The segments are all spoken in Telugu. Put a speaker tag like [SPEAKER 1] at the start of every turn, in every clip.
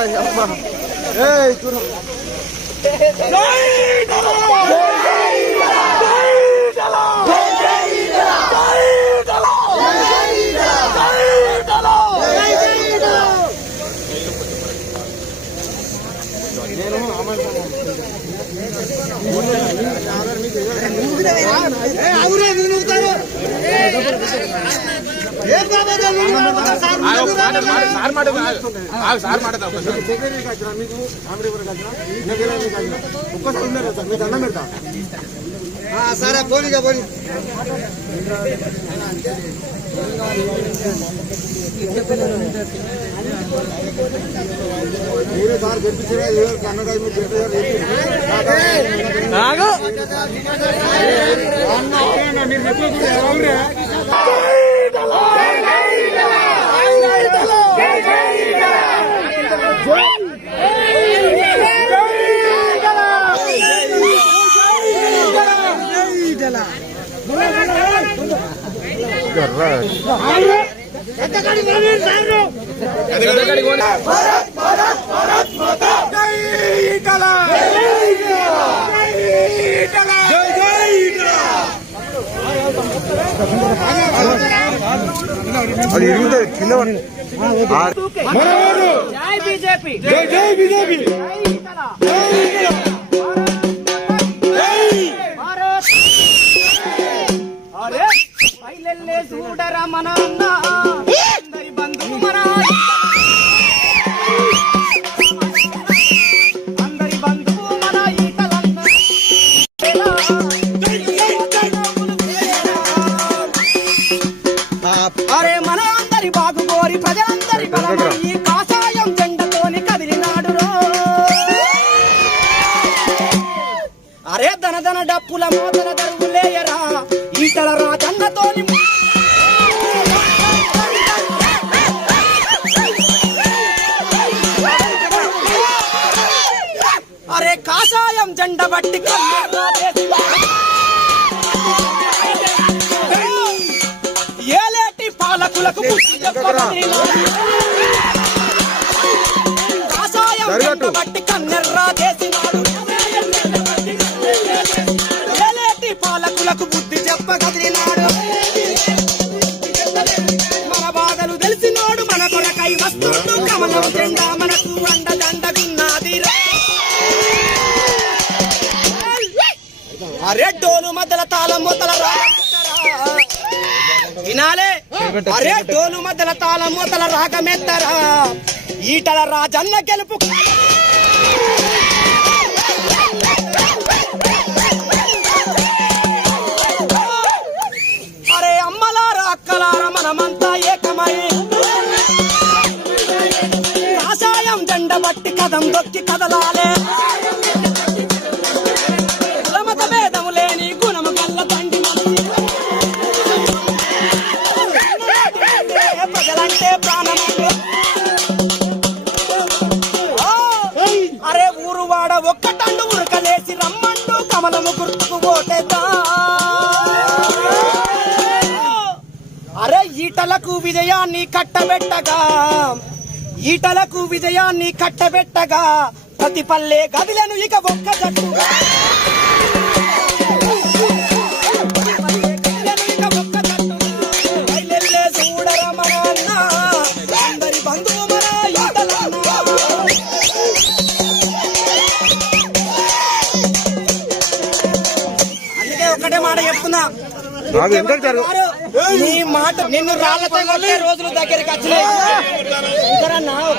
[SPEAKER 1] సార్ మాట సార్ మాట
[SPEAKER 2] సరే పోనీగా పోనీ మీరే సార్ గెలిపించారా కన్నడ
[SPEAKER 3] అది ఇరుగుతుంది కింద పడి-
[SPEAKER 4] జై బీజేపీ. కాషాయం జెండతోని కదిలినాడు అరే ధన ధన డప్పుల మోతల దరువులేయరా ఈటల రాజన్నతోని అరే కాషాయం జెండ బట్టి కన్నెర్ర బట్టి కన్నెర్ర చేసినాడు. ఏలేటి పాలకులకు బుద్ధి చెప్పగదిలినాడు. మన బాధలు తెలిసినోడు మన కొరకై వస్తుండు కమలం జెండా మనకు అండదండగున్నది అరే డోలు మధ్యల తాళం మొదల రా వినాలే. అరే డోలు మధ్యల తాళం మూతల రాగమెత్తరా ఈటల రాజన్న గెలుపు. అరే అమ్మలారా అక్కలారా మనమంతా ఏకమై. కాషాయం జెండ బట్టి కదం దొక్కి కదలాలే. ఈటలకు విజయాన్ని కట్టబెట్టగా ఈటలకు విజయాన్ని కట్టబెట్టగా ప్రతి పల్లె గదిలను ఇక ఒక్క జట్టుగా. అందుకే ఒకటే మాట చెప్తున్నా. నీ మాట నిన్ను రాళ్ళతో కొట్టే రోజులు దగ్గరికి వచ్చినాయి. ఒక్క.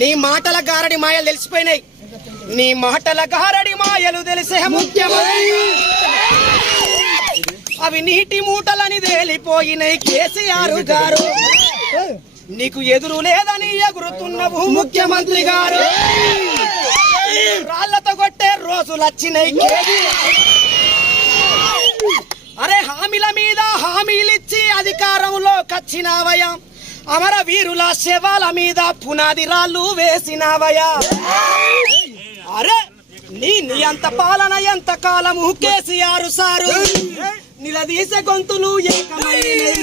[SPEAKER 4] నీ మాటల గారడి మాయలు తెలిసిపోయినాయి. నీ మాటల గారడి మాయలు తెలిసే ముఖ్యమై. అవి నీటి మూటలని తేలిపోయినాయి కేసీఆర్ గారు. నీకు ఎదురు లేదని ఎగురుతున్నవు ముఖ్యమంత్రి గారు. కొట్టే రోజులు వచ్చినాయి. అరే హామీల మీద హామీలిచ్చి అధికారంలో కచ్చినావయ్యా అమర వీరుల శవాల మీద పునాది రాళ్ళు వేసినావయ్యా. అరే నీ నియంత పాలన ఎంత కాలము? కేసీఆర్ సారు నిలదీసే గొంతులు ఏకమైనవి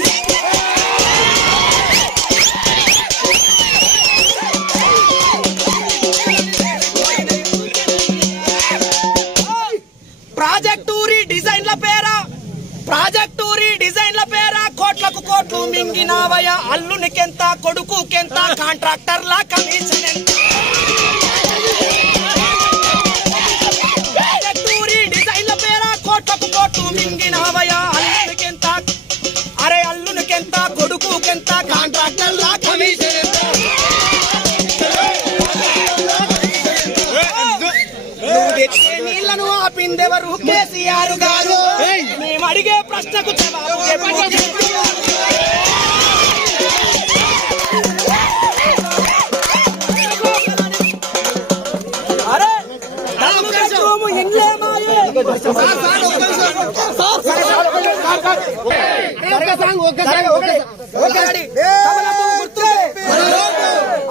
[SPEAKER 4] మింగినావయ అల్లునికెంత కొడుకుకెంత కాంట్రాక్టర్ల కమిషన్ ఎంత ఎట్టూరి డిజైన్ల పేర కోట్లకు కోట్లు మింగినావయ అల్లునికెంత అరే అల్లునికెంత కొడుకుకెంత కాంట్రాక్టర్ల ఒకసారి కమలం పువ్వు గుర్తు.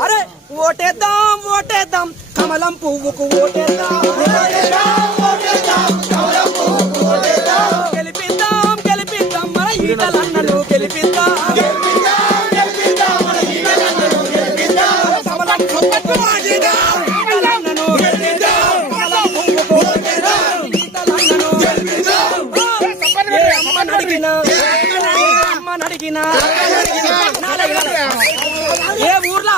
[SPEAKER 4] అరే ఓటేద్దాం ఓటేద్దాం. కమలం పువ్వుకు ఓటేద్దాం. గెలిపిద్దాం గెలిపిద్దాం. మన ఈటలన్నలు గెలిపిద్దాం. కమలం అడిగినా ఏ ఊర్లో?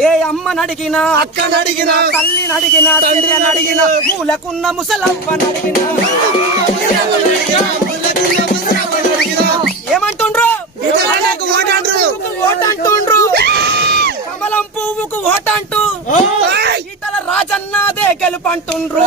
[SPEAKER 4] ఏ అమ్మని అడిగినా అక్కని అడిగినా తల్లిని అడిగినా తండ్రిని అడిగినా మూలకున్న ముసలవ్వని అడిగినా ఏమంటుండ్రు? ఓటంటుండ్రు. కమలం పువ్వుకు ఓటంటూ ఈటల రాజన్నదే గెలుపంటుండ్రు.